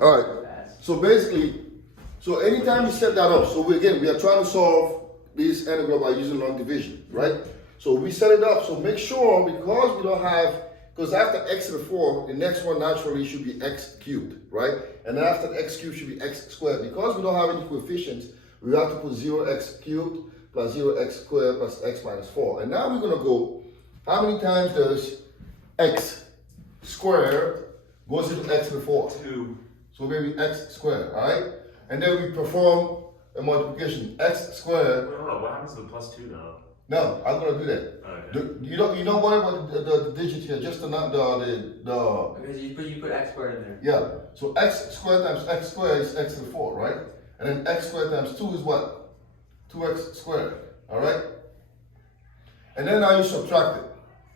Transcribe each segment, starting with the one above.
All right. So basically, so anytime you set that up, so we are trying to solve this integral by using long division, right? So we set it up. So make sure, because we don't have, because after x to the 4, the next one naturally should be x cubed, right? And then after x cubed should be x squared. Because we don't have any coefficients, we have to put 0x cubed plus 0x squared plus x minus 4. And now we're going to go, how many times does x squared goes into x to the 4? 2. So maybe x squared, all right? And then we perform a multiplication, x squared. Wait, hold on. What happens to the plus 2 though? No, I'm gonna do that. Okay. You don't worry about the digits here, just the Because you put x squared in there. yeah. So x squared times x squared is x to the 4, right? And then x squared times 2 is what? 2x squared, all right? And then now you subtract it.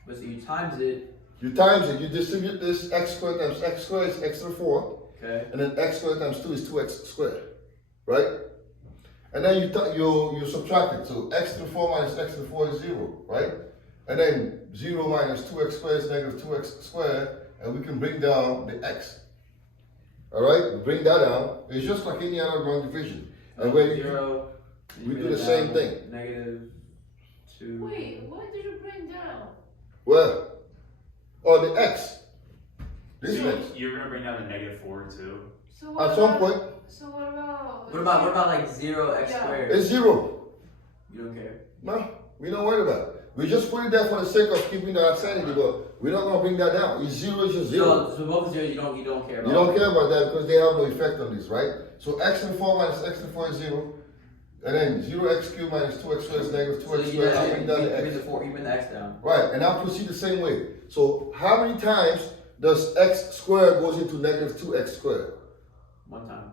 But so you times it. You times it. You distribute this x squared times x squared is x to the 4. Okay. And then x squared times 2 is 2x squared, right? And then you subtract it. So x to the 4 minus x to the 4 is 0, right? And then 0 minus 2x squared is negative 2x squared, and we can bring down the x. All right, bring that down. It's just like any other long division. And when 0, we do the same thing. Negative 2. Wait, what did you bring down? Well, oh, the x. This So x. you're gonna bring down the negative 4 too? So what At some about, point, So what about? What about like 0x Yeah. squared? it's 0. You don't care. No, we don't worry about it. We just put it there for the sake of keeping the sanity, but we're not gonna bring that down. It's 0 is just 0. So both zeros you don't care about. You don't care about that because they have no effect on this, right? So x to the 4 minus x to the 4 is 0. And then 0x cubed minus 2x squared is negative 2x So you squared. I bring down the bring x. the 4, you bring the x down. Right, and I'll proceed the same way. So how many times does x squared goes into negative 2x squared? One time.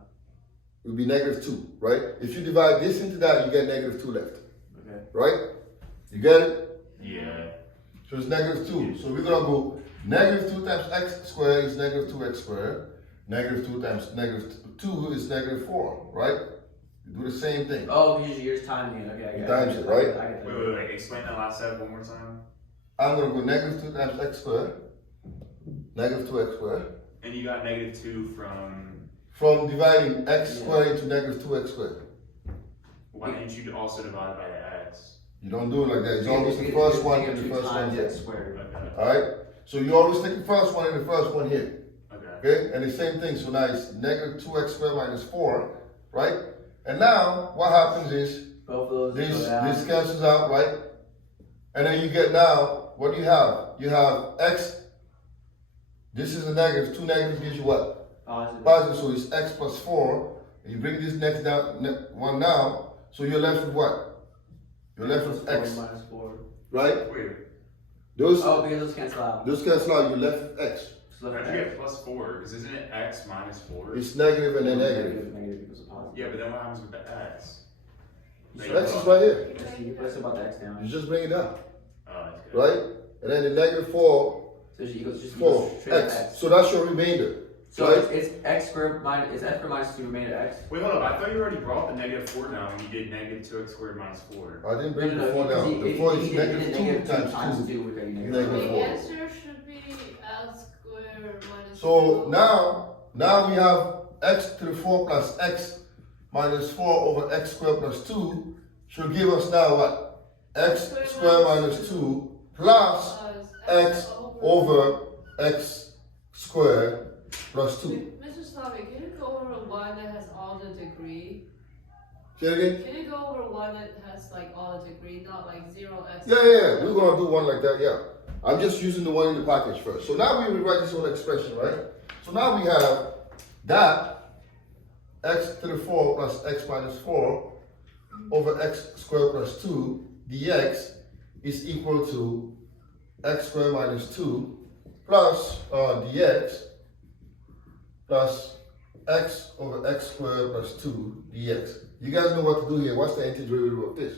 It would be negative 2, right? If you divide this into that, you get negative 2 left, Okay. right? You get it? Yeah. So it's negative 2. So we're going to go negative 2 times x squared is negative 2x squared. Negative 2 times negative 2 is negative 4, right? You do the same thing. Oh, you're just timing it. Okay, I get You it. times it, right? I get that. Wait. Explain that last step one more time. I'm going to go negative 2 times x squared. Negative 2x squared. And you got negative 2 from. From dividing x squared into negative 2x squared. Why didn't you also divide by the x? You don't do it like that. It's always the first one and the first one times here. x squared. Okay. Alright? So you always take the first one and the first one here. Okay. Okay? And the same thing. So now it's negative 2x squared minus 4, right? And now what happens is Both of those this go down. this cancels out, right? And then you get now, what do you have? You have x. This is a negative. 2 negatives gives you what? Positive. Positive, so it's x plus 4. And you bring this next down, one down. So you're left with what? You're left with Plus x, 4 minus 4. right? Wait. Those Because those cancel out. cancel out, you're left with x. So left How'd you x. get plus 4? Because isn't it x minus 4? It's negative and then negative. Negative equals a positive. Yeah, but then what happens with the x? So x is right here. You press about the x down. You just bring it down, Oh, that's good. right? And then the negative 4, So it equals just 4, straight up x. So that's your remainder. So right? it's x squared minus, it's x squared minus 2 remainder x. Wait, hold on. I thought you already brought the negative 4 down when you did negative 2x squared minus 4. I didn't bring No, the 4 because down. The 4 is negative 2 times 2. 2 would be Negative The 4. answer should be x squared minus. So 2. now we have x to the 4 plus x minus 4 over x squared plus 2 should give us now what? X squared minus 2 plus x over x squared plus 2. Mr. Slavic, can you go over one that has all the degree? Say it again? Can you go over one that has like all the degree, not like 0x? Yeah. We're gonna do one like that, yeah. I'm just using the one in the package first. So now we rewrite this whole expression, right? So now we have that x to the 4 plus x minus 4 over x squared plus 2 dx is equal to x squared minus 2 plus dx plus x over x squared plus 2 dx. You guys know what to do here. What's the antiderivative of this?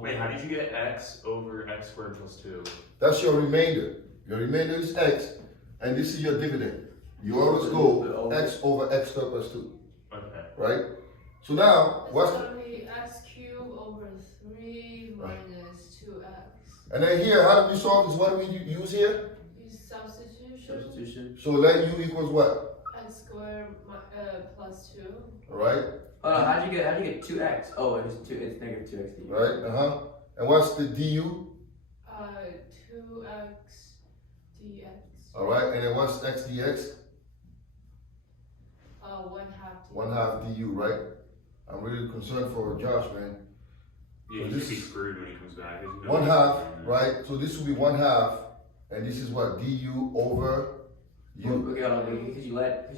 Wait, how did you get x over x squared plus 2? That's your remainder. Your remainder is x, and this is your dividend. You always go x over x squared plus 2, Okay. right? So now, It's what's gonna be x cubed over 3 minus 2x. and then here, how do we solve this? What do we use here? Use substitution. Substitution. So let u equals what? X squared plus 2. right? How'd you get 2x? Oh, it's negative 2x du. Right, And what's the du? 2x dx. All right, and then what's x dx? 1 half dx. 1/2 du, right? I'm really concerned for Josh, man. Yeah, So he's this gonna be is screwed when he comes back. There's no 1/2, right? So this will be 1/2, and this is what, du over u. Okay, hold on, because you let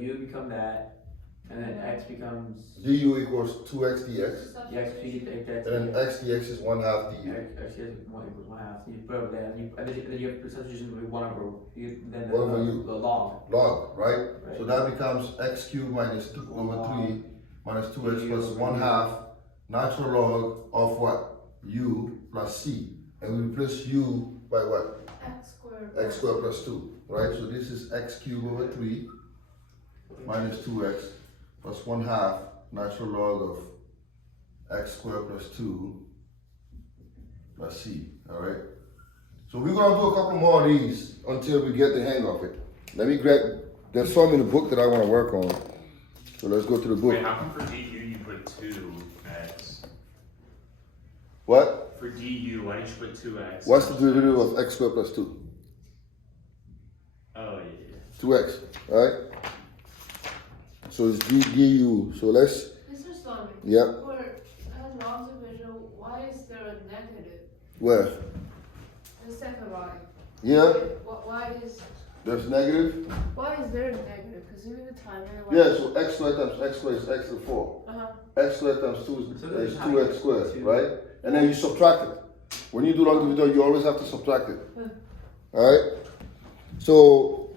u become that, and then x becomes Du equals 2x dx, yeah, so you take that. and then x dx is 1/2 du. X is 1 equals 1/2. So you put over there, and then you have substitution will be 1 over then 1 over u. the log. Log, right? Right. So that becomes x cubed minus 2 over 3 minus 2x plus 1/2 natural log of what? U plus c. And we replace u by what? X squared. X squared plus 2, right? So this is x cubed over 3 minus 2x plus 1/2 natural log of x squared plus 2 plus c, all right? So we're gonna do a couple more of these until we get the hang of it. Let me grab, there's some in the book that I wanna work on. So let's go to the book. Wait, how come for du you put 2x? What? For du, why did you put 2x? What's the derivative of x squared plus 2? Oh, yeah. 2x, all right? So it's du. So let's, Mr. Sloman. Yep. For long division, why is there a negative? where? The second line. Yeah, Why is there's negative. there a negative? Because even the timer. Yeah, so x squared times x squared is x to the 4. X squared times 2 is 2x squared, right? And then you subtract it. When you do long division, you always have to subtract it. Alright? So,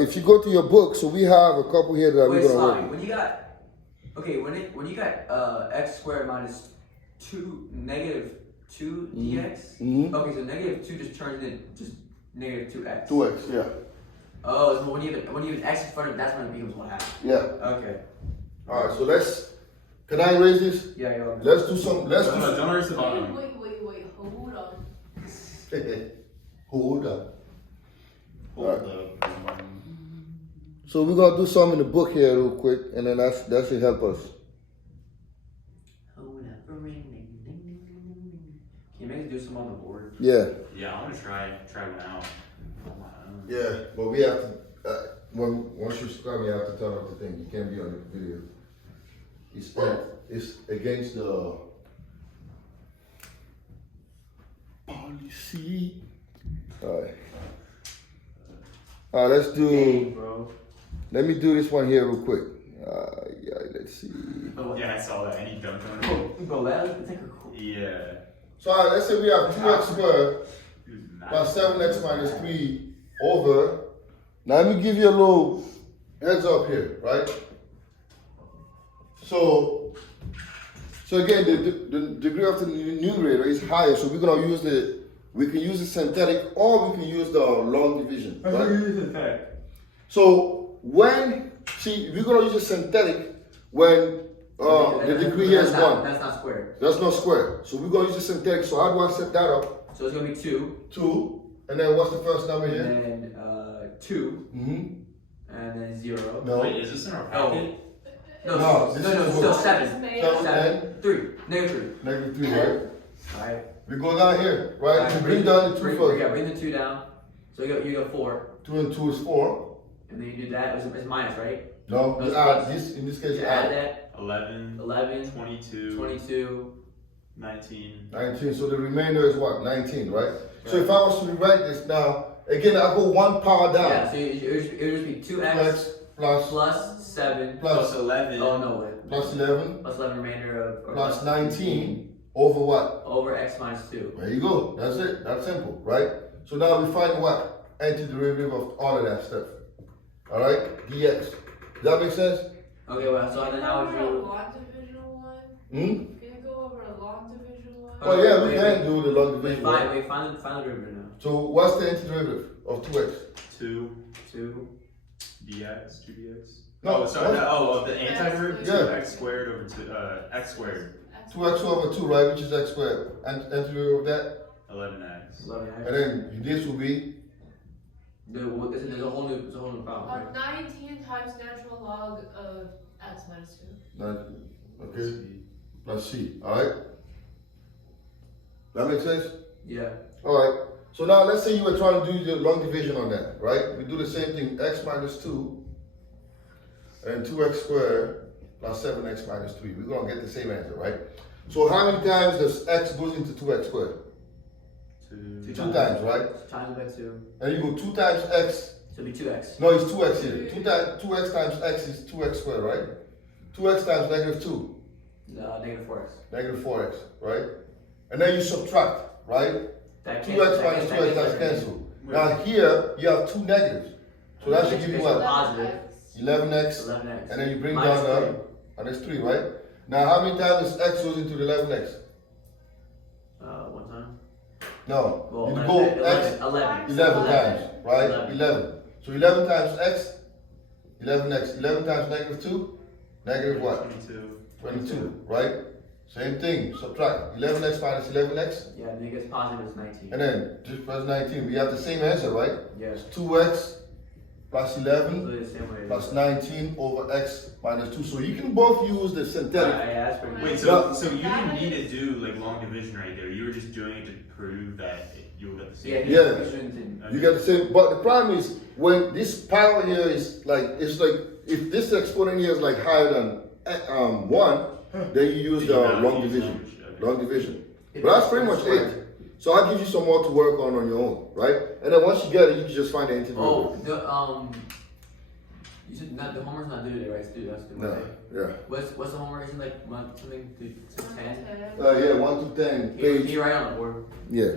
if you go to your book, so we have a couple here that we're Wait, gonna sorry. work. When you got x squared minus 2 negative 2 dx. Mhm. Okay, so negative 2 just turns into just negative 2x. 2x, yeah. Oh, so when you have an x in front of it, that's when it becomes 1/2. Yeah. Okay. Alright, so can I erase this? Yeah, you're right. Let's do some, Don't erase the bottom. Wait, hold on. Hold up. Hold the. So we're gonna do some in the book here real quick, and then that should help us. Hold up for ring, ding, ding, ding, ding, ding. Can you make us do some on the board? Yeah. Yeah, I want to try one out. On my own. Yeah, but we have to, once you subscribe, you have to turn off the thing. You can't be on the video. It's against the policy. Alright. Alright, let's do, Dang, bro. let me do this one here real quick. Yeah, let's see. Yeah, I saw that. And he dunked on it. Bro, it's like a cool. Yeah. So alright, let's say we have 2x squared He was nice. plus 7x minus 3 over. Now let me give you a little heads up here, right? So again, the degree of the numerator is higher, so we can use the synthetic or we can use the long division, right? So we're gonna use the synthetic when the degree here is 1. That's not squared. That's not squared. So we're gonna use the synthetic. So how do I set that up? So it's gonna be 2. 2, and then what's the first number here? And then 2. Mm-hmm. And then 0. No. Wait, is this in our Oh. packet? No, still 7. Seven, 7. 3. Negative 3. Negative 3, right? Alright. We go down here, right? Alright, You bring down the 2 first. Yeah, bring the 2 down. So you got 4. 2 and 2 is 4. And then you do that. It's minus, right? No, No, you it's add plus. this, in this case, You you add add that. 11, 11, 22, 22. 19. 19. So the remainder is what? 19, right? So if I was to rewrite this now, again, I go 1 power down. Yeah, so it would just be 2x X plus plus 7. plus 11. Oh, no, wait. plus 11 Plus 11 remainder of. or plus 19 over what? Over x minus 2. There you go. That's it. That's simple, right? So now we find what? Antiderivative of all of that stuff. All right? Dx. Does that make sense? Okay, well, so then how would Over a you. long division one? Hmm? Can you go over a long division one? Oh yeah, we Wait, can do the long division. right? Wait, find the derivative now. So what's the antiderivative of 2x? 2 2. dx, 2 dx. No, Oh, sorry. what? The antiderivative? Yeah. X squared over 2, x squared. 2x over 2, right? Which is x squared. And antiderivative of that. 11x. 11x. And then this will be There's a whole new problem, right? 19 times natural log of x minus 2. That, okay, let's see, alright? That makes sense? Yeah. Alright, so now let's say you were trying to do the long division on that, right? We do the same thing, x minus 2 and 2x squared plus 7x minus 3. We're gonna get the same answer, right? So how many times does x goes into 2x squared? Two. 2 times, right? Times by 2. And you go 2 times x. So it'll be 2x. No, it's 2x here. 2x times x is 2x squared, right? 2x times negative 2. Negative 4x. Negative 4x, right? And then you subtract, right? That 2x minus 2x, that's cancel. Now here, you have 2 negatives. So that should give you what? Positive. 11x. 11x. And then you bring Minus down 3. and it's 3, right? Now how many times does x goes into the 11x? One time. No, Well, you go x 11. 11 times, right? 11. 11. So 11 times x, 11x. 11 times negative 2, negative what? 22. 22, right? Same thing, subtract 11x minus 11x, Yeah, and it gets positive, it's 19. and then just plus 19. We have the same answer, right? Yes. 2x plus 11 Literally the same way. plus 19 over x minus 2. So you can both use the synthetic. Yeah, that's pretty Wait, good. so you didn't need to do like long division right there. You were just doing it to prove that you'll get the same. Yeah, Yeah. You get the same, but the problem is when this power here is like, it's like, if this exponent here is like higher than 1, then you use the long division. Long division. But that's pretty much it. So I'll give you some more to work on your own, right? And then once you get it, you can just find the interval. Oh, you said not, the homework's not due today, right? It's due, that's due No, Monday. yeah. What's the homework? Is it like something to 10? Yeah, 1 to 10 Can page. you write on the board? Yeah.